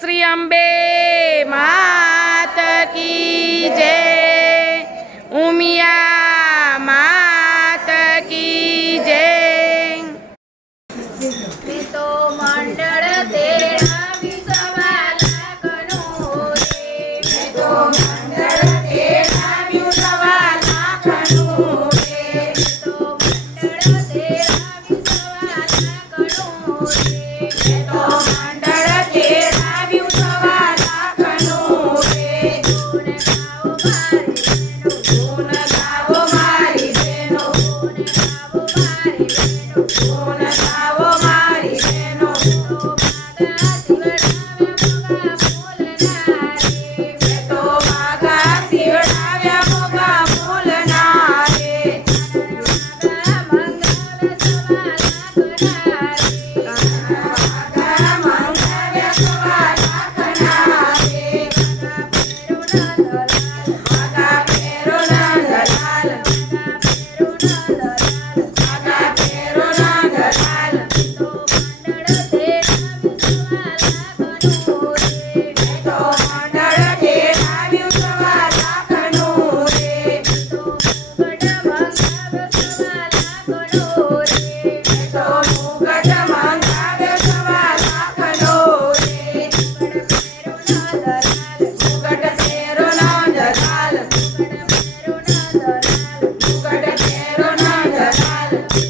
श्री अम्बे, मात की जय। उमिया, मात की जय। तो मंडल तेरा भी करो रे। तो तेरा भी करो रे। तो 那个时 Yeah.